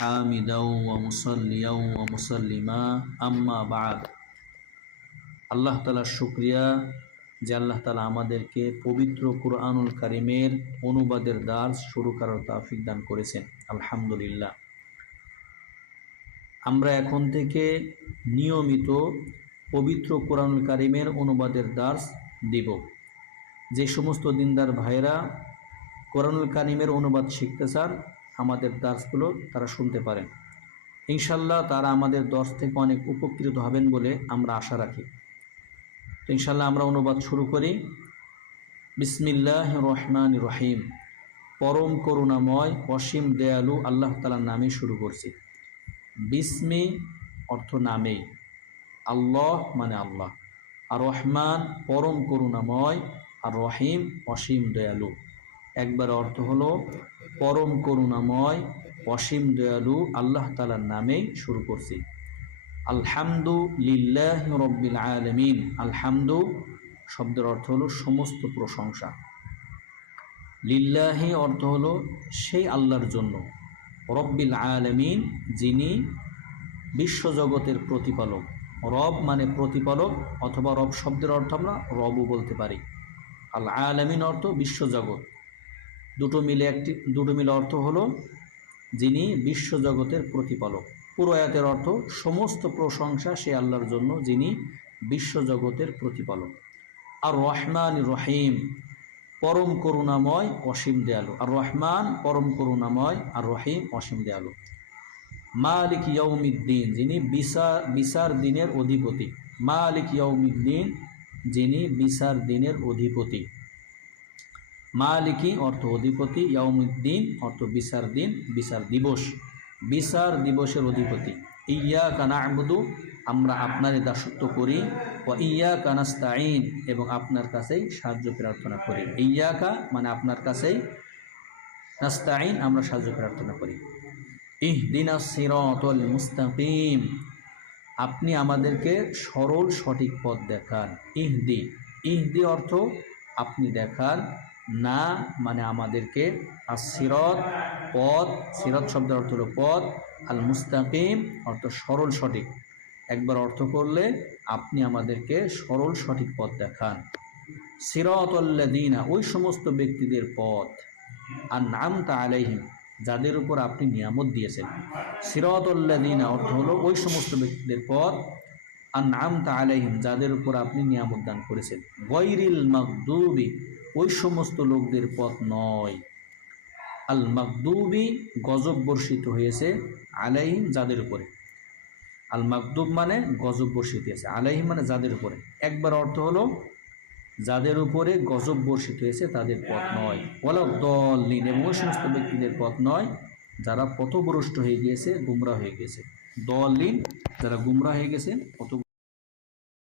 حامدا ومصليا ومسلما أما بعد আল্লাহ তাআলার শুকরিয়া যে আল্লাহ তাআলা আমাদেরকে পবিত্র কুরআনুল কারীমের অনুবাদের দার্স শুরু করার তৌফিক দান করেছেন। আলহামদুলিল্লাহ। আমরা এখন থেকে নিয়মিত পবিত্র কুরআনুল কারীমের অনুবাদের দার্স দেব। যে সমস্ত দিনদার ভাইরা কুরআনুল কারীমের অনুবাদ শিখতে চান আমাদের দার্সগুলো তারা শুনতে পারেন। ইনশাআল্লাহ তারা আমাদের দার্স থেকে অনেক উপকৃত হবেন বলে আমরা আশা রাখি। তো ইনশাআল্লাহ আমরা অনুবাদ শুরু করি। বিসমিল্লাহির রহমানির রহিম। পরম করুণাময় অসীম দয়ালু আল্লাহ তাআলার নামে শুরু করছি। বিসমি অর্থ নামে, আল্লাহ মানে আল্লাহ, আর রহমান পরম করুণাময়, আর রহিম অসীম দয়ালু। একবার অর্থ হলো পরম করুণাময় অসীম দয়ালু আল্লাহ তাআলার নামে শুরু করছি। আলহামদুলিল্লাহি রাব্বিল আলামিন। আলহামদু শব্দের অর্থ হলো সমস্ত প্রশংসা। লিল্লাহি অর্থ হলো সেই আল্লাহর জন্য। রব্বিল আলামিন যিনি বিশ্বজগতের প্রতিপালক। রব মানে প্রতিপালক, অথবা রব শব্দের অর্থ আমরা রবও বলতে পারি। আল আলামিন অর্থ বিশ্বজগৎ। দুটো মিলে অর্থ হলো যিনি বিশ্বজগতের প্রতিপালক। পুরো আয়াতের অর্থ সমস্ত প্রশংসা সে আল্লাহর জন্য যিনি বিশ্বজগতের প্রতিপালক। আর রহমান রহিম পরম করুণাময় অসীম দয়ালু। আর রহমান পরম করুণাময়, আর রহিম অসীম দয়ালু। মালিক ইয়াউমিদ্দিন যিনি বিচার দিনের অধিপতি। মালিক ইয়াউমিদ্দিন যিনি বিচার দিনের অধিপতি। মালিকি অর্থ অধিপতি, ইয়াউমিদ্দিন অর্থ বিচার দিন, বিচার দিবস, বিচার দিবসের অধিপতি। ইয়্যাকা না'বুদু আমরা আপনারই দাসত্ব করি, ওয়া ইয়্যাকা নাস্তাঈন এবং আপনার কাছেই সাহায্য প্রার্থনা করি। ইয়্যাকা মানে আপনার কাছেই, নাস্তাঈন আমরা সাহায্য প্রার্থনা করি। ইহদিনাস সিরাতাল মুস্তাকিম আপনি আমাদেরকে সরল সঠিক পথ দেখান। ইহদি অর্থ আপনি দেখান, না মানে আমাদেরকে, আর সিরাত পথ, সিরাত শব্দের অর্থ হলো পথ, আল মুস্তাকিম অর্থ সরল সঠিক। একবার অর্থ করলে আপনি আমাদেরকে সরল সঠিক পথ দেখান। সিরাতাল্লাযীনা ওই সমস্ত ব্যক্তিদের পথ, আনআমতা আলাইহিম যাদের উপর আপনি নিয়ামত দিয়েছেন। সিরাতাল্লাযীনা অর্থ হলো ওই সমস্ত ব্যক্তিদের পথ, আনআমতা আলাইহিম যাদের উপর আপনি নিয়ামত দান করেছেন। গায়রিল মাগদুবি ওই সমস্ত লোকদের পথ নয়। আল মাগদুবি গজব বর্ষিত হয়েছে, আলাইহিম যাদের উপরে। আল মাগদুব মানে গজব বর্ষিত হয়েছে, আলাইহিম মানে যাদের উপরে। একবার অর্থ হলো যাদের উপরে গজব বর্ষিত হয়েছে তাদের পথ নয়। ওয়ালা দাল্লিন এবং ওই সমস্ত ব্যক্তিদের পথ নয় যারা পথভ্রষ্ট হয়ে গিয়েছে, গুমরা হয়ে গেছে। দাল্লিন যারা গুমরা হয়ে গেছে,